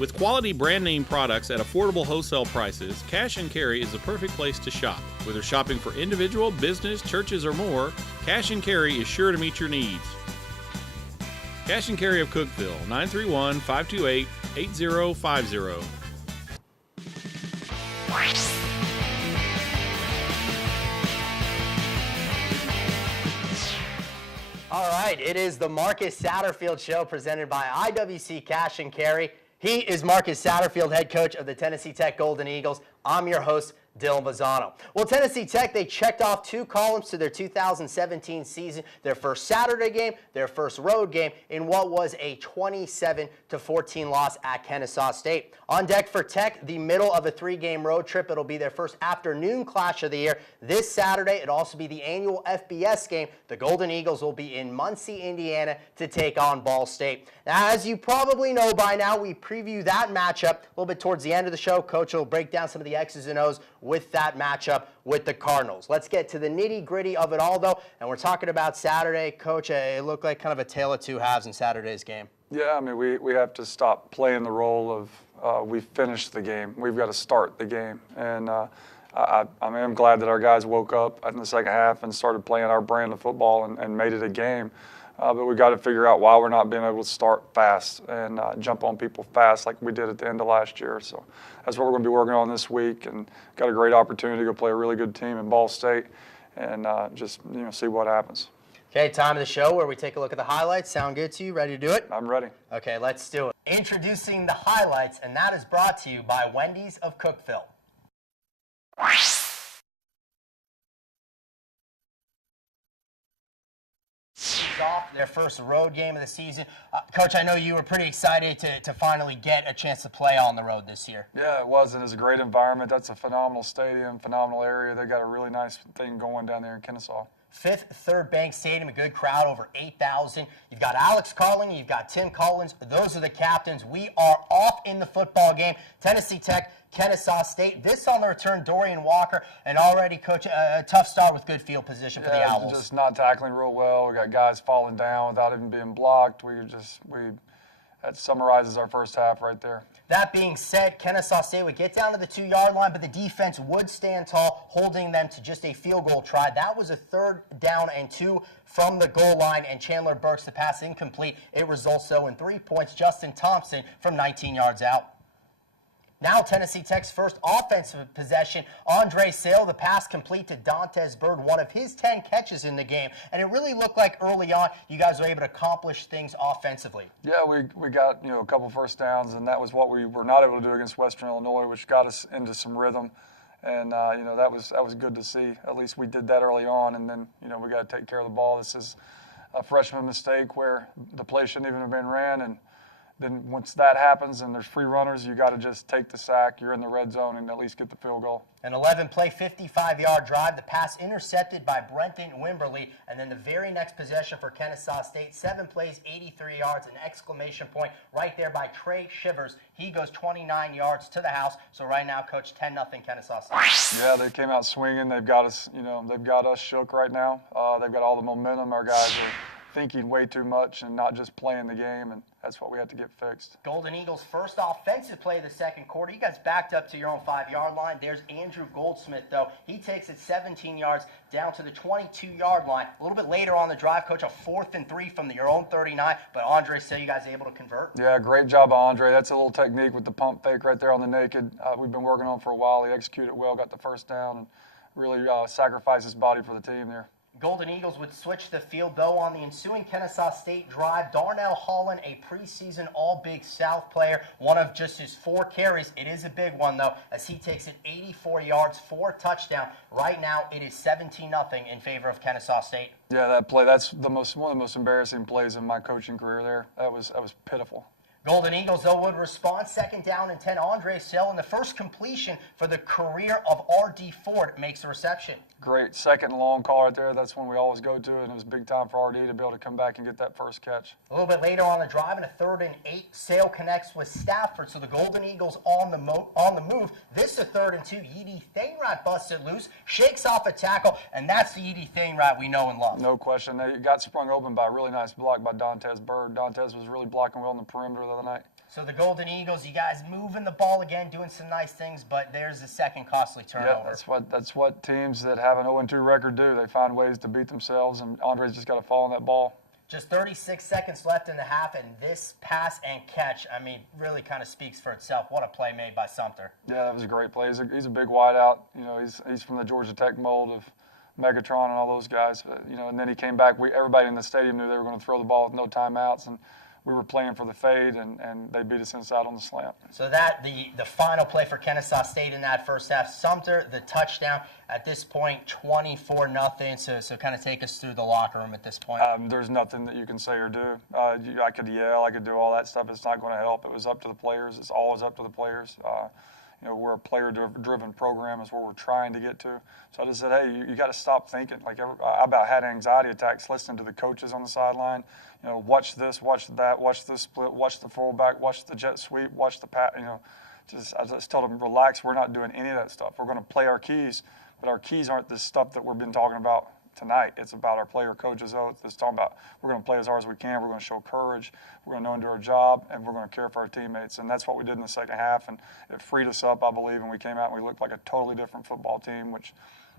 With quality brand name products at affordable wholesale prices, Cash and Carry is the perfect place to shop. Whether shopping for individual, business, churches, or more, Cash and Carry is sure to meet your needs. Cash and Carry of Cookeville, 931-528-8050. All right, it is the Marcus Satterfield Show presented by IWC Cash and Carry. He is Marcus Satterfield, head coach of the Tennessee Tech Golden Eagles. I'm your host, Dylan Bazzano. Well, Tennessee Tech, they checked off 2 columns to their 2017 season, their first Saturday game, their first road game, in what was a 27-14 loss at Kennesaw State. On deck for Tech, the middle of a 3-game road trip. It'll be their first afternoon clash of the year this Saturday. It'll also be the annual FBS game. The Golden Eagles will be in Muncie, Indiana to take on Ball State. Now, as you probably know by now, we preview that matchup a little bit towards the end of the show. Coach will break down some of the X's and O's with that matchup with the Cardinals. Let's get to the nitty-gritty of it all, though, and we're talking about Saturday. Coach, it looked like kind of a tale of two halves in Saturday's game. Yeah, I mean, we have to stop playing the role of we finished the game. We've got to start the game. And I'm glad that our guys woke up in the second half and started playing our brand of football and made it a game. But we've got to figure out why we're not being able to start fast and jump on people fast like we did at the end of last year. So that's what we're going to be working on this week, and got a great opportunity to go play a really good team in Ball State and just see what happens. Okay, time of the show where we take a look at the highlights. Sound good to you? Ready to do it? I'm ready. Okay, let's do it. Introducing the highlights, and that is brought to you by Wendy's of Cookeville. Off their first road game of the season. Coach, I know you were pretty excited to finally get a chance to play on the road this year. Yeah, it was, and it's a great environment. That's a phenomenal stadium, phenomenal area. They got a really nice thing going down there in Kennesaw. Fifth Third Bank Stadium, a good crowd, over 8,000. You've got Alex Carling, you've got Tim Collins. Those are the captains. We are off in the football game. Tennessee Tech, Kennesaw State. This on the return, Dorian Walker, and already, Coach, a tough start with good field position for the Owls. Just not tackling real well. We got guys falling down without even being blocked. That summarizes our first half right there. That being said, Kennesaw State would get down to the 2-yard line, but the defense would stand tall, holding them to just a field goal try. That was a 3rd down and 2 from the goal line, and Chandler Burks, the pass incomplete. It results, though, in 3 points. Justin Thompson from 19 yards out. Now Tennessee Tech's first offensive possession. Andre Sale, the pass complete to Dantes Bird, one of his 10 catches in the game. And it really looked like early on you guys were able to accomplish things offensively. Yeah, we got a couple first downs, and that was what we were not able to do against Western Illinois, which got us into some rhythm. And that was good to see. At least we did that early on, and then we got to take care of the ball. This is a freshman mistake where the play shouldn't even have been ran, and then once that happens and there's free runners, you got to just take the sack. You're in the red zone and at least get the field goal. An 11-play, 55-yard drive. The pass intercepted by Brenton Wimberly. And then the very next possession for Kennesaw State, 7 plays, 83 yards, an exclamation point right there by Trey Shivers. He goes 29 yards to the house. So right now, Coach, 10-0 Kennesaw State. Yeah, they came out swinging. They've got us, they've got us shook right now. They've got all the momentum. Our guys are thinking way too much and not just playing the game, and that's what we have to get fixed. Golden Eagles' first offensive play of the second quarter. You guys backed up to your own 5-yard line. There's Andrew Goldsmith, though. He takes it 17 yards down to the 22-yard line. A little bit later on the drive, Coach, a 4th and 3 from your own 39, but Andre said you guys able to convert. Yeah, great job, Andre. That's a little technique with the pump fake right there on the naked. We've been working on for a while. He executed well, got the first down, and really sacrificed his body for the team there. Golden Eagles would switch the field, though, on the ensuing Kennesaw State drive. Darnell Holland, a preseason All-Big South player, one of just his 4 carries. It is a big one, though, as he takes it 84 yards, 4 touchdowns. Right now, it is 17-0 in favor of Kennesaw State. Yeah, that play, that's one of the most embarrassing plays in my coaching career there. That was pitiful. Golden Eagles, though, would respond. 2nd down and 10. Andre Sale, and the first completion for the career of R.D. Ford makes the reception. Great 2nd and long call right there. That's one we always go to, and it was big time for R.D. to be able to come back and get that first catch. A little bit later on the drive, and a 3rd and 8, Sale connects with Stafford, so the Golden Eagles on the move. This is a 3rd and 2. Yeedy Thainrat busted loose, shakes off a tackle, and that's the Yeedy Thainrat we know and love. No question. They got sprung open by a really nice block by Dantes Bird. Dantes was really blocking well on the perimeter the other night. So the Golden Eagles, you guys moving the ball again, doing some nice things, but there's the second costly turnover. Yeah, that's what teams that have an 0-2 record do. They find ways to beat themselves, and Andre's just got to fall on that ball. Just 36 seconds left in the half, and this pass and catch, I mean, really kind of speaks for itself. What a play made by Sumter. Yeah, that was a great play. He's a big wideout. You know, he's from the Georgia Tech mold of Megatron and all those guys. But, you know, and then he came back. Everybody in the stadium knew they were going to throw the ball with no timeouts, and we were playing for the fade, and they beat us inside on the slant. So that the final play for Kennesaw State in that first half, Sumter, the touchdown. At this point, 24-0. So kind of take us through the locker room at this point. There's nothing that you can say or do. I could yell, I could do all that stuff. It's not going to help. It was up to the players. It's always up to the players. You know, we're a player-driven program is where we're trying to get to. So I just said, hey, you got to stop thinking. Like I about had anxiety attacks listening to the coaches on the sideline. You know, watch this, watch that, watch this split, watch the fullback, watch the jet sweep, watch the pat. You know, I just told them, relax. We're not doing any of that stuff. We're going to play our keys, but our keys aren't this stuff that we've been talking about tonight. It's about our player coaches oath. It's talking about we're going to play as hard as we can. We're going to show courage. We're going to know and do our job, and we're going to care for our teammates. And that's what we did in the second half, and it freed us up, I believe, and we came out and we looked like a totally different football team, which,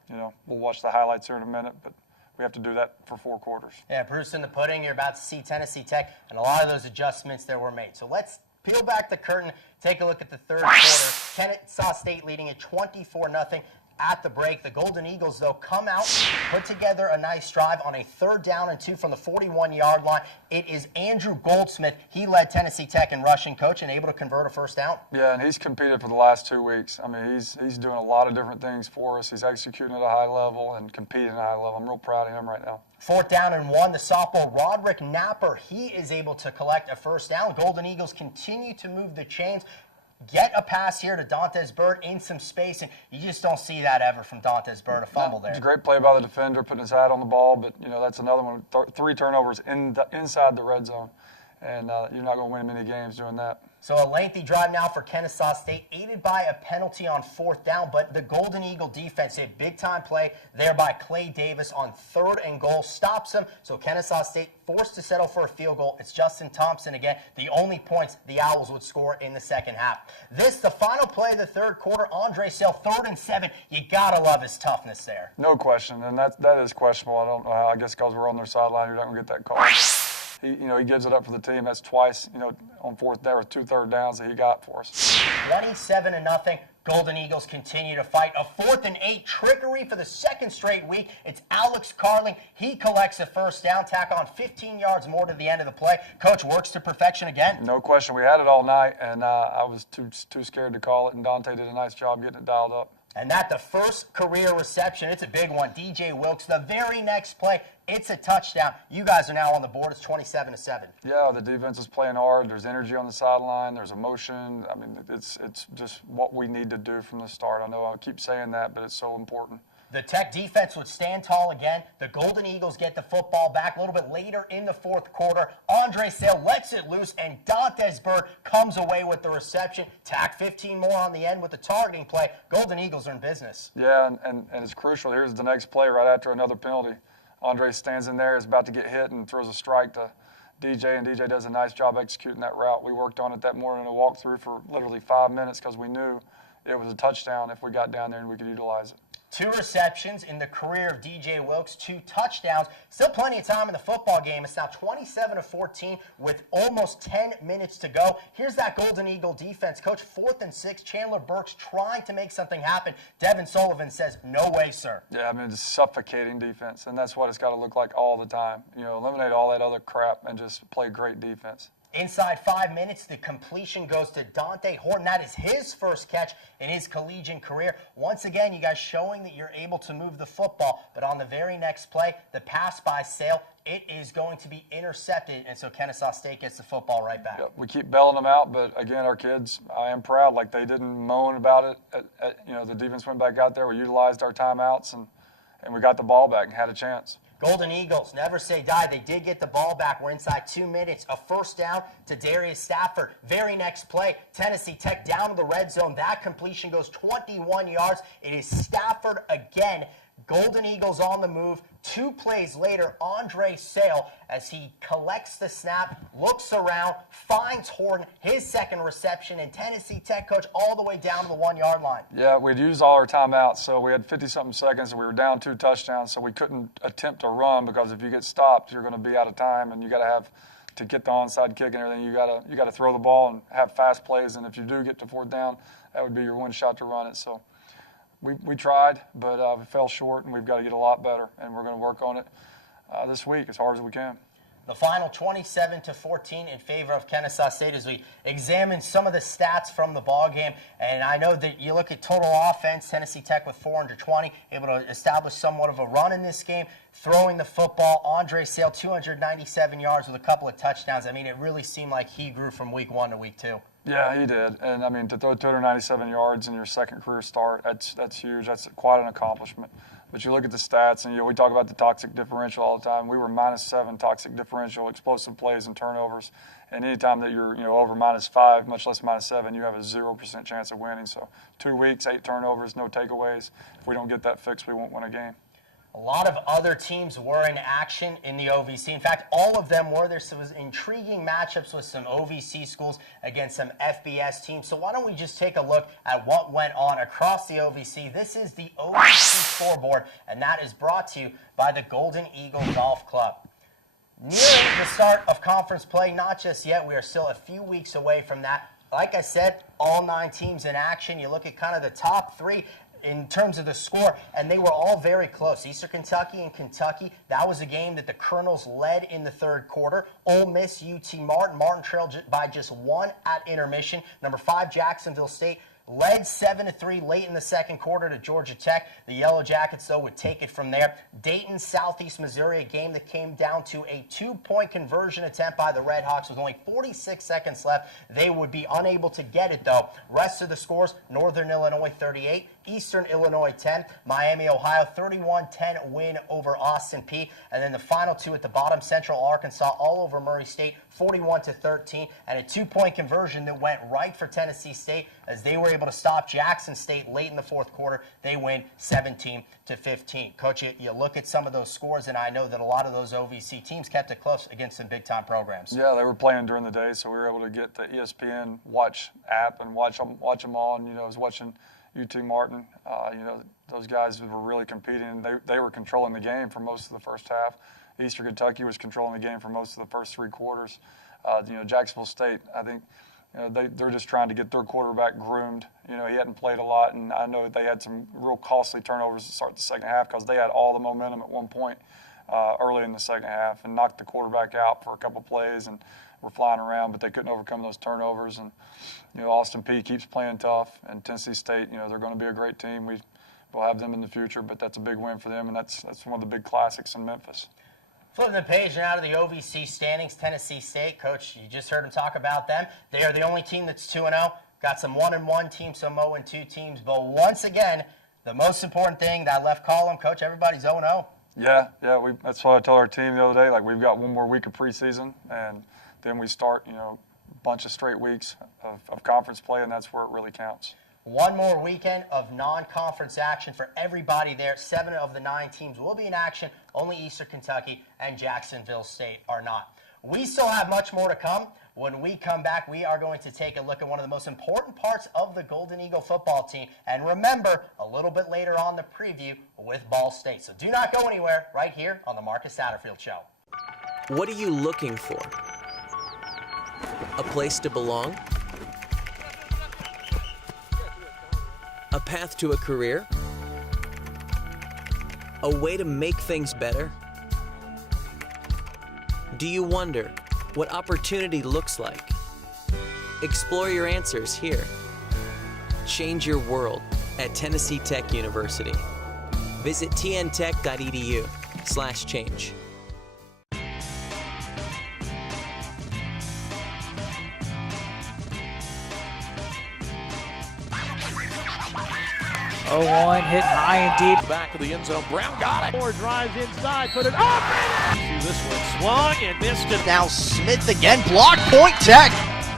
you know, we'll watch the highlights here in a minute, but we have to do that for 4 quarters. Yeah, Bruce in the pudding. You're about to see Tennessee Tech, and a lot of those adjustments that were made. So let's peel back the curtain, take a look at the third quarter. Kennesaw State leading at 24-0. At the break, the Golden Eagles, though, come out, put together a nice drive on a 3rd down and 2 from the 41-yard line. It is Andrew Goldsmith. He led Tennessee Tech in rushing, coach, and able to convert a 1st down. Yeah, and he's competed for the last 2 weeks. I mean, he's doing a lot of different things for us. He's executing at a high level and competing at a high level. I'm real proud of him right now. 4th down and 1, the sophomore Roderick Napper, he is able to collect a 1st down. Golden Eagles continue to move the chains. Get a pass here to Dantes Bird in some space, and you just don't see that ever from Dantes Bird, a fumble there. It's a great play by the defender, putting his hat on the ball, but, you know, that's another one. 3 turnovers inside the red zone, and you're not going to win many games doing that. So a lengthy drive now for Kennesaw State, aided by a penalty on 4th down, but the Golden Eagle defense, a big-time play there by Clay Davis on 3rd and goal, stops him. So Kennesaw State forced to settle for a field goal. It's Justin Thompson again, the only points the Owls would score in the second half. This, the final play of the 3rd quarter, Andre Sale, 3rd and 7. You got to love his toughness there. No question, and that is questionable. I don't know how. I guess because we're on their sideline, you're not going to get that call. He gives it up for the team. That's twice, on 4th. There were 2 third downs that he got for us. 27-0. Golden Eagles continue to fight. A 4th and 8 trickery for the 2nd straight week. It's Alex Carling. He collects a 1st down, tack on 15 yards more to the end of the play. Coach works to perfection again. No question. We had it all night, and I was too scared to call it, and Dante did a nice job getting it dialed up. And that the first career reception. It's a big one. DJ Wilkes, the very next play, it's a touchdown. You guys are now on the board. It's 27-7. Yeah, the defense is playing hard. There's energy on the sideline. There's emotion. I mean, it's just what we need to do from the start. I know I keep saying that, but it's so important. The Tech defense would stand tall again. The Golden Eagles get the football back a little bit later in the 4th quarter. Andre Sale lets it loose, and Dantes Bird comes away with the reception. Tack 15 more on the end with the targeting play. Golden Eagles are in business. Yeah, and it's crucial. Here's the next play right after another penalty. Andre stands in there, is about to get hit, and throws a strike to DJ, and DJ does a nice job executing that route. We worked on it that morning in a walkthrough for literally 5 minutes because we knew it was a touchdown if we got down there and we could utilize it. 2 receptions in the career of DJ Wilkes, 2 touchdowns. Still plenty of time in the football game. It's now 27-14 with almost 10 minutes to go. Here's that Golden Eagle defense. Coach, 4th and 6. Chandler Burks trying to make something happen. Devin Sullivan says, no way, sir. Yeah, I mean, it's suffocating defense, and that's what it's got to look like all the time. Eliminate all that other crap and just play great defense. Inside 5 minutes, the completion goes to Dante Horton. That is his first catch in his collegiate career. Once again, you guys showing that you're able to move the football. But on the very next play, the pass by Sale, it is going to be intercepted. And so Kennesaw State gets the football right back. Yep, we keep bailing them out, but again, our kids, I am proud. Like, they didn't moan about it. The defense went back out there. We utilized our timeouts, and we got the ball back and had a chance. Golden Eagles, never say die. They did get the ball back. We're inside 2 minutes. A 1st down to Darius Stafford. Very next play, Tennessee Tech down to the red zone. That completion goes 21 yards. It is Stafford again. Golden Eagles on the move. 2 plays later, Andre Sale, as he collects the snap, looks around, finds Horton, his second reception, and Tennessee Tech, coach, all the way down to the 1-yard line. Yeah, we'd used all our timeouts, so we had 50-something seconds, and we were down 2 touchdowns, so we couldn't attempt to run because if you get stopped, you're going to be out of time, and you got to have to get the onside kick and everything. You got to throw the ball and have fast plays, and if you do get to 4th down, that would be your one shot to run it. So we tried, but we fell short, and we've got to get a lot better, and we're going to work on it this week as hard as we can. The final 27-14 in favor of Kennesaw State as we examine some of the stats from the ball game. And I know that you look at total offense, Tennessee Tech with 420, able to establish somewhat of a run in this game. Throwing the football, Andre Sale, 297 yards with a couple of touchdowns. I mean, it really seemed like he grew from week 1 to week 2. Yeah, he did. And, I mean, to throw 297 yards in your second career start, that's huge. That's quite an accomplishment. But you look at the stats, and we talk about the toxic differential all the time. We were -7 toxic differential, explosive plays and turnovers. And anytime that you're over -5, much less -7, you have a 0% chance of winning. So 2 weeks, 8 turnovers, no takeaways. If we don't get that fixed, we won't win a game. A lot of other teams were in action in the OVC. In fact, all of them were. There was intriguing matchups with some OVC schools against some FBS teams. So why don't we just take a look at what went on across the OVC. This is the OVC scoreboard, and that is brought to you by the Golden Eagle Golf Club. Nearing the start of conference play, not just yet. We are still a few weeks away from that. Like I said, all 9 teams in action. You look at kind of the top 3 in terms of the score, and they were all very close. Eastern Kentucky and Kentucky, that was a game that the Colonels led in the 3rd quarter. Ole Miss, UT Martin. Martin trailed by just 1 at intermission. Number 5, Jacksonville State, led 7-3 late in the 2nd quarter to Georgia Tech. The Yellow Jackets, though, would take it from there. Dayton, Southeast Missouri, a game that came down to a 2-point conversion attempt by the Red Hawks with only 46 seconds left. They would be unable to get it, though. Rest of the scores, Northern Illinois 38, Eastern Illinois 10, Miami, Ohio 31-10 win over Austin Peay. And then the final 2 at the bottom, Central Arkansas all over Murray State 41-13, and a 2-point conversion that went right for Tennessee State as they were able to stop Jackson State late in the 4th quarter. They win 17-15. Coach, you look at some of those scores, and I know that a lot of those OVC teams kept it close against some big-time programs. Yeah, they were playing during the day, so we were able to get the ESPN Watch app and watch them all. And I was watching UT Martin. Those guys were really competing. They were controlling the game for most of the first half. Eastern Kentucky was controlling the game for most of the first 3 quarters. Jacksonville State, I think, they're just trying to get their quarterback groomed. He hadn't played a lot, and I know they had some real costly turnovers to start the second half because they had all the momentum at one point early in the second half and knocked the quarterback out for a couple plays and were flying around, but they couldn't overcome those turnovers. And Austin Peay keeps playing tough, and Tennessee State, they're going to be a great team. We'll have them in the future, but that's a big win for them, and that's one of the big classics in Memphis. Flipping the page and out of the OVC standings, Tennessee State, Coach, you just heard him talk about them. They are the only team that's 2-0. Got some 1-1 teams, some 0-2 teams. But once again, the most important thing, that left column, Coach, everybody's 0-0. Yeah. That's what I told our team the other day. Like, we've got one more week of preseason, and then we start, a bunch of straight weeks of conference play, and that's where it really counts. One more weekend of non-conference action for everybody there. 7 of the 9 teams will be in action. Only Eastern Kentucky and Jacksonville State are not. We still have much more to come. When we come back, we are going to take a look at one of the most important parts of the Golden Eagle football team. And remember, a little bit later on, the preview with Ball State. So do not go anywhere, right here on the Marcus Satterfield Show. What are you looking for? A place to belong? A path to a career? A way to make things better? Do you wonder what opportunity looks like? Explore your answers here. Change your world at Tennessee Tech University. Visit tntech.edu/change. One hit high and deep. Back of the end zone. Brown got it. Four drives inside. Put it up. This one swung and missed it. Now Smith again. Block point Tech.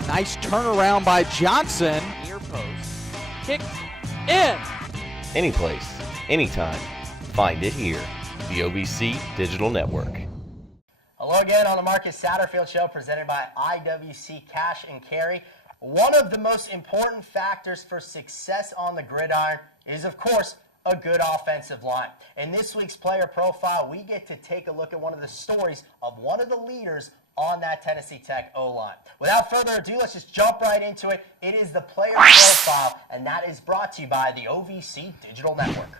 Nice turnaround by Johnson. Near post. Kick in. Any place, anytime. Find it here, the OVC Digital Network. Hello again on the Marcus Satterfield Show, presented by IWC Cash and Carry. One of the most important factors for success on the gridiron is, of course, a good offensive line. In this week's player profile, we get to take a look at one of the stories of one of the leaders on that Tennessee Tech O-line. Without further ado, let's just jump right into it. It is the player profile, and that is brought to you by the OVC Digital Network.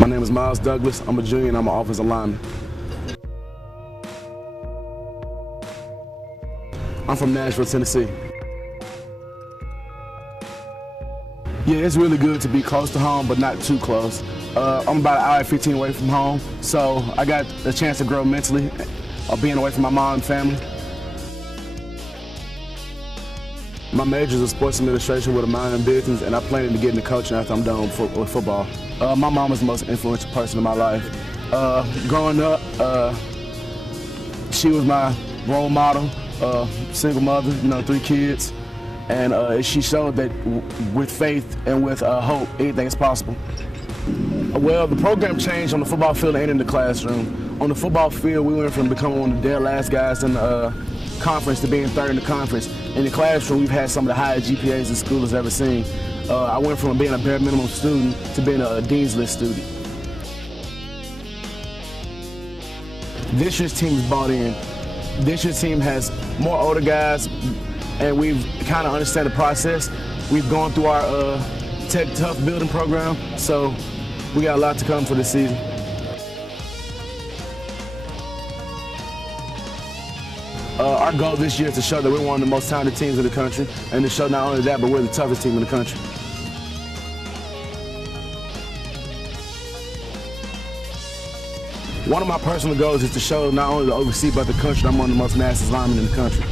My name is Miles Douglas. I'm a junior and I'm an offensive lineman. I'm from Nashville, Tennessee. Yeah, it's really good to be close to home, but not too close. I'm about an hour and 15 away from home, so I got a chance to grow mentally being away from my mom and family. My major is in sports administration with a minor in business, and I plan to get into coaching after I'm done with football. My mom is the most influential person in my life. Growing up, she was my role model, single mother, 3 kids. And she showed that with faith and with hope, anything is possible. Well, the program changed on the football field and in the classroom. On the football field, we went from becoming one of the dead last guys in the conference to being third in the conference. In the classroom, we've had some of the highest GPAs the school has ever seen. I went from being a bare minimum student to being a Dean's List student. This year's team is bought in. This year's team has more older guys, and we've kind of understand the process. We've gone through our Tech Tough building program, so we got a lot to come for this season. Our goal this year is to show that we're one of the most talented teams in the country, and to show not only that, but we're the toughest team in the country. One of my personal goals is to show not only the OVC, but the country that I'm one of the most massive linemen in the country.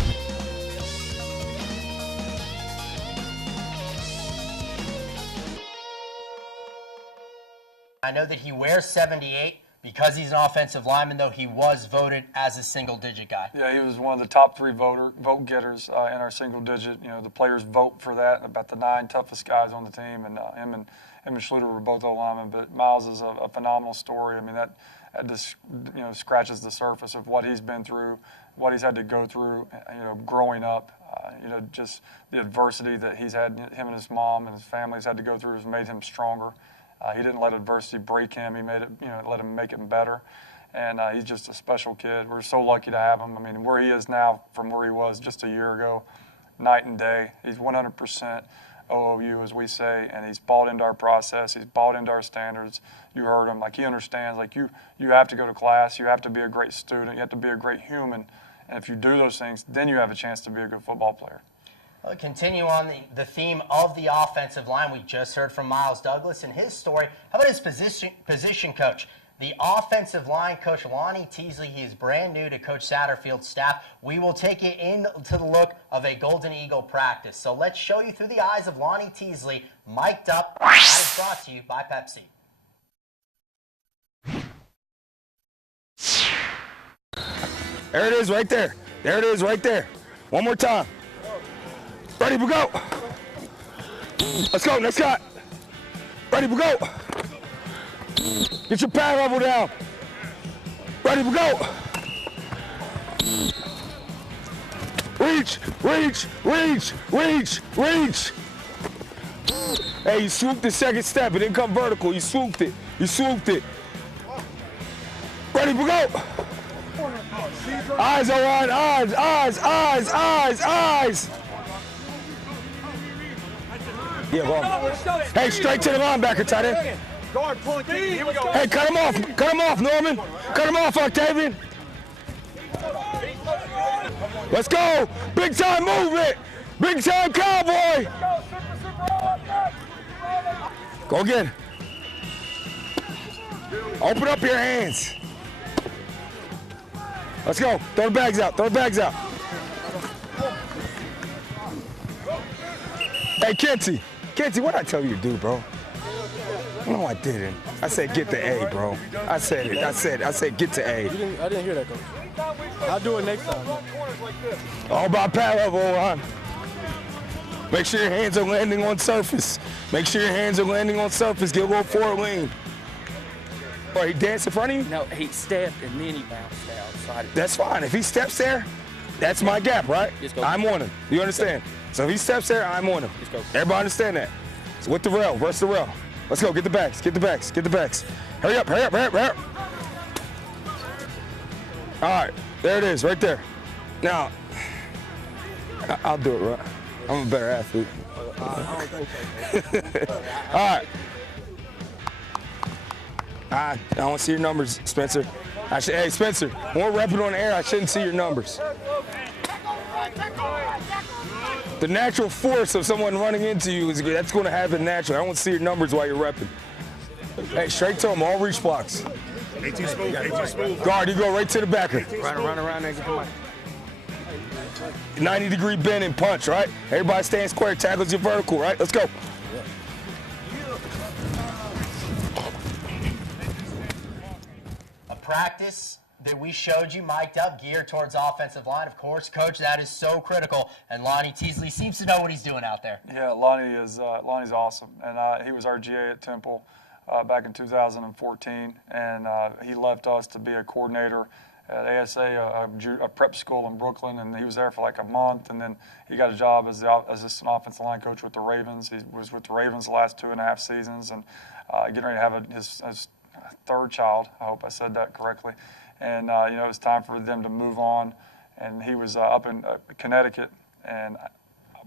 I know that he wears 78 because he's an offensive lineman, though he was voted as a single-digit guy. Yeah, he was one of the top 3 vote getters in our single-digit. The players vote for that, about the 9 toughest guys on the team, and him and Schluter were both O-linemen. But Miles is a phenomenal story. I mean, that just scratches the surface of what he's been through, what he's had to go through, growing up. Just the adversity that he's had, him and his mom and his family's had to go through has made him stronger. He didn't let adversity break him. He made it, let him make it better. And he's just a special kid. We're so lucky to have him. I mean, where he is now from where he was just a year ago, night and day. He's 100% OOU, as we say, and he's bought into our process. He's bought into our standards. You heard him. Like, he understands, like, you have to go to class. You have to be a great student. You have to be a great human. And if you do those things, then you have a chance to be a good football player. We'll continue on the theme of the offensive line. We just heard from Miles Douglas and his story. How about his position coach? The offensive line coach, Lonnie Teasley. He is brand new to Coach Satterfield's staff. We will take it into the look of a Golden Eagle practice. So let's show you through the eyes of Lonnie Teasley, mic'd up. That is brought to you by Pepsi. There it is right there. There it is right there. One more time. Ready, we go. Let's go, next shot. Ready, we go. Get your pad level down. Ready, we go. Reach, reach, reach, reach, reach. Hey, you swooped the second step. It didn't come vertical. You swooped it. You swooped it. Ready, we go. Eyes are on, eyes, eyes, eyes, eyes, eyes. Yeah, well. Hey, straight to the linebacker, tight end. Guard, pulling key. Here we go. Hey, cut him off. Cut him off, Norman. Cut him off, Octavian. Let's go. Big time movement. Big time cowboy. Go again. Open up your hands. Let's go. Throw the bags out. Throw the bags out. Hey, Kenty. Kenty, what did I tell you to do, bro? No, I didn't. I said get the A, bro. I said it. I said get to A. I didn't hear that, Coach. I'll do it next time. All about pad level, Ron. Make sure your hands are landing on surface. Make sure your hands are landing on surface. Get a little forward lean. All right, he danced in front of you? No, he stepped and then he bounced outside. That's fine. If he steps there, that's my gap, right? Just go. I'm on him. You understand? So if he steps there, I'm on him. Just go. Everybody understand that? So with the rail, versus the rail. Let's go. Get the backs. Get the backs. Get the backs. Hurry up. Hurry up. Hurry up. Hurry up. All right. There it is, right there. Now, I'll do it, right? I'm a better athlete. I don't think so. All right. I don't see your numbers, Spencer. Hey, Spencer, when we're repping on the air, I shouldn't see your numbers. The natural force of someone running into you, that's going to happen naturally. I don't see your numbers while you're repping. Hey, straight to them, all reach blocks. Guard, you go right to the backer. Run around there, get the mic. 90-degree bend and punch, right? Everybody stand square, tackles your vertical, right? Let's go. A practice that we showed you mic'd up, geared towards offensive line. Of course, Coach, that is so critical, and Lonnie Teasley seems to know what he's doing out there. Yeah, Lonnie's awesome, and he was our GA at Temple back in 2014, and he left us to be a coordinator at ASA, a prep school in Brooklyn, and he was there for like a month, and then he got a job as the assistant offensive line coach with the Ravens. He was with the Ravens the last 2.5 seasons, and getting ready to have his third child. I hope I said that correctly. And it was time for them to move on, and he was up in Connecticut, and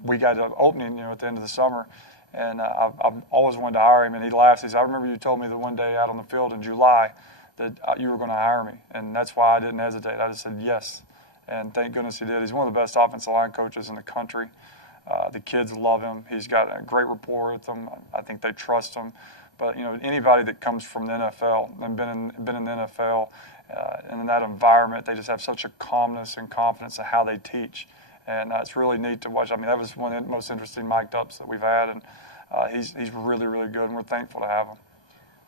we got an opening, at the end of the summer, and I've always wanted to hire him, and he laughs. He said, "I remember you told me the one day out on the field in July that you were going to hire me," and that's why I didn't hesitate. I just said yes, and thank goodness he did. He's one of the best offensive line coaches in the country. The kids love him. He's got a great rapport with them. I think they trust him. But anybody that comes from the NFL and been in the NFL and in that environment, they just have such a calmness and confidence in how they teach, and it's really neat to watch. I mean, that was one of the most interesting mic'd ups that we've had, and he's really, really good, and we're thankful to have him.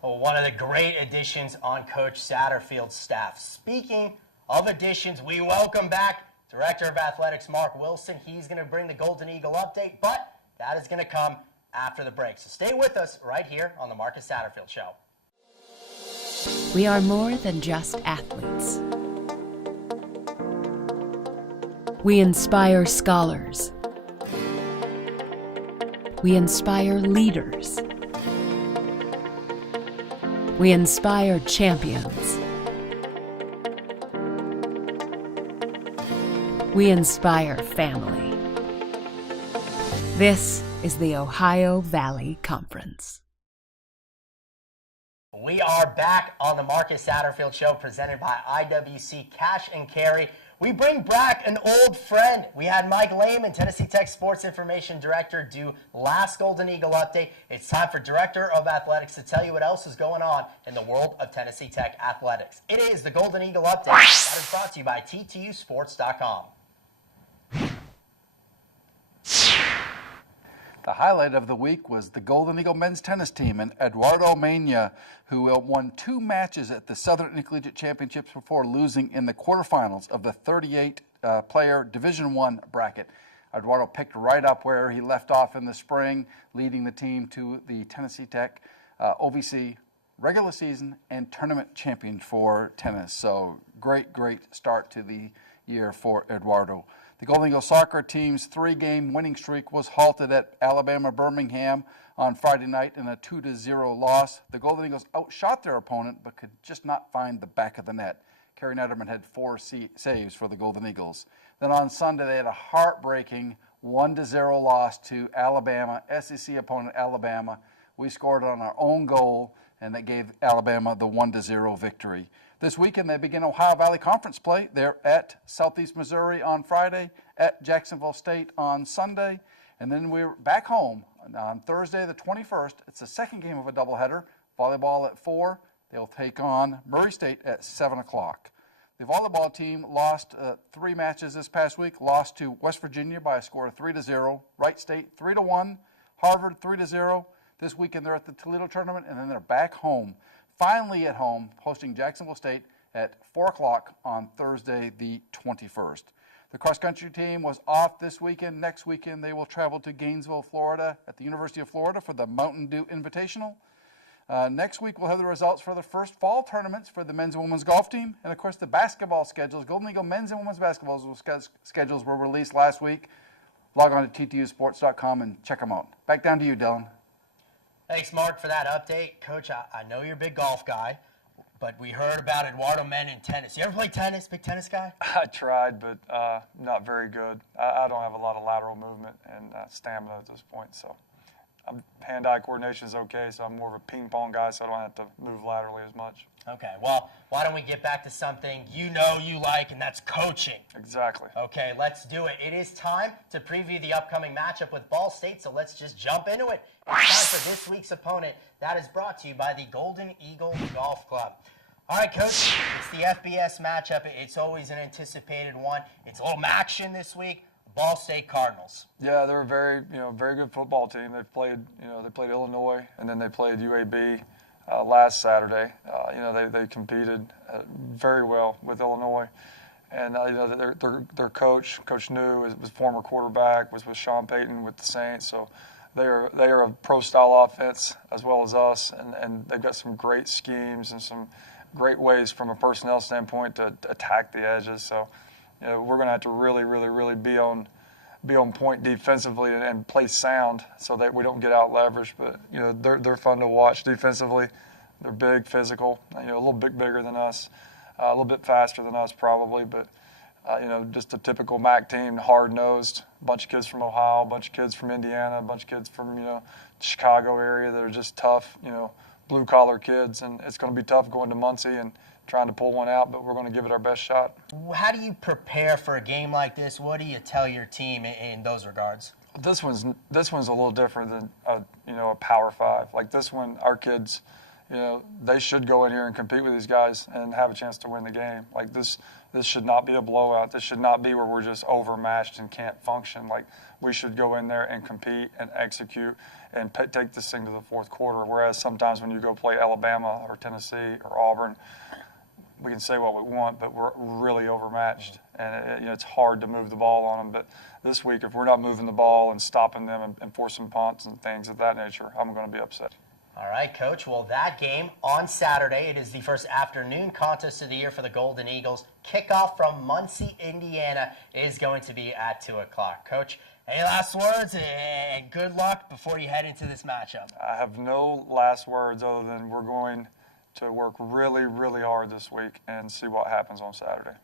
Well, one of the great additions on Coach Satterfield's staff. Speaking of additions, we welcome back Director of Athletics Mark Wilson. He's going to bring the Golden Eagle update, but that is going to come after the break. So stay with us right here on the Marcus Satterfield Show. We are more than just athletes. We inspire scholars. We inspire leaders. We inspire champions. We inspire family. This is the Ohio Valley Conference. We are back on the Marcus Satterfield Show presented by IWC Cash and Carry. We bring back an old friend. We had Mike Lehman, Tennessee Tech Sports Information Director, do last Golden Eagle update. It's time for Director of Athletics to tell you what else is going on in the world of Tennessee Tech athletics. It is the Golden Eagle update. That is brought to you by TTUsports.com. The highlight of the week was the Golden Eagle men's tennis team and Eduardo Mena, who won 2 matches at the Southern Intercollegiate Championships before losing in the quarterfinals of the 38-player Division I bracket. Eduardo picked right up where he left off in the spring, leading the team to the Tennessee Tech OVC regular season and tournament champion for tennis. So great start to the year for Eduardo. The Golden Eagle soccer team's 3-game winning streak was halted at Alabama Birmingham on Friday night in a 2-0 loss. The Golden Eagles outshot their opponent but could just not find the back of the net. Kerry Netterman had 4 saves for the Golden Eagles. Then on Sunday they had a heartbreaking 1-0 loss to Alabama, SEC opponent Alabama. We scored on our own goal, and that gave Alabama the 1-0 victory. This weekend, they begin Ohio Valley Conference play. They're at Southeast Missouri on Friday, at Jacksonville State on Sunday, and then we're back home on Thursday the 21st. It's the second game of a doubleheader. Volleyball at 4. They'll take on Murray State at 7 o'clock. The volleyball team lost 3 matches this past week. Lost to West Virginia by a score of 3-0. Wright State 3-1. Harvard 3-0. This weekend they're at the Toledo tournament, and then they're back home. Finally at home, hosting Jacksonville State at 4 o'clock on Thursday the 21st. The cross-country team was off this weekend. Next weekend, they will travel to Gainesville, Florida at the University of Florida for the Mountain Dew Invitational. Next week, we'll have the results for the first fall tournaments for the men's and women's golf team. And, of course, the basketball schedules. Golden Eagle men's and women's basketball schedules were released last week. Log on to ttusports.com and check them out. Back down to you, Dylan. Thanks, Mark, for that update. Coach, I know you're a big golf guy, but we heard about Eduardo Men in tennis. You ever play tennis, big tennis guy? I tried, but not very good. I don't have a lot of lateral movement and stamina at this point, so hand-eye coordination is okay, so I'm more of a ping-pong guy, so I don't have to move laterally as much. Okay, well, why don't we get back to something you know you like, and that's coaching. Exactly. Okay, let's do it. It is time to preview the upcoming matchup with Ball State, so let's just jump into it. It's time for this week's opponent. That is brought to you by the Golden Eagle Golf Club. All right, Coach, it's the FBS matchup. It's always an anticipated one. It's a little action this week. Ball State Cardinals. Yeah, they're a very good football team. They played Illinois, and then they played UAB last Saturday. They competed very well with Illinois, and their coach, Coach New, was former quarterback, was with Sean Payton with the Saints. So they are a pro-style offense as well as us, and they've got some great schemes and some great ways from a personnel standpoint to attack the edges. So we're going to have to really be on point defensively and play sound so that we don't get out leveraged. But they're fun to watch defensively. They're big, physical, a little bit bigger than us, a little bit faster than us probably, but just a typical MAC team, hard-nosed, a bunch of kids from Ohio, a bunch of kids from Indiana, a bunch of kids from the Chicago area that are just tough, blue-collar kids, and it's going to be tough going to Muncie and trying to pull one out, but we're going to give it our best shot. How do you prepare for a game like this? What do you tell your team in those regards? This one's a little different than a Power 5. Like this one, our kids, they should go in here and compete with these guys and have a chance to win the game. Like this should not be a blowout. This should not be where we're just overmatched and can't function. Like we should go in there and compete and execute and take this thing to the fourth quarter. Whereas sometimes when you go play Alabama or Tennessee or Auburn, we can say what we want, but we're really overmatched, and it's hard to move the ball on them. But this week, if we're not moving the ball and stopping them and forcing punts and things of that nature, I'm going to be upset. All right, Coach. Well, that game on Saturday, it is the first afternoon contest of the year for the Golden Eagles. Kickoff from Muncie, Indiana, is going to be at 2 o'clock. Coach, any last words and good luck before you head into this matchup? I have no last words other than we're going to work really hard this week and see what happens on Saturday.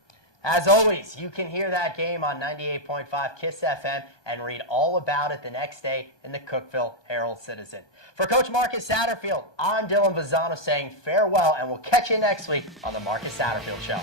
As always, you can hear that game on 98.5 KISS FM and read all about it the next day in the Cookeville Herald-Citizen. For Coach Marcus Satterfield, I'm Dylan Vazano saying farewell, and we'll catch you next week on the Marcus Satterfield Show.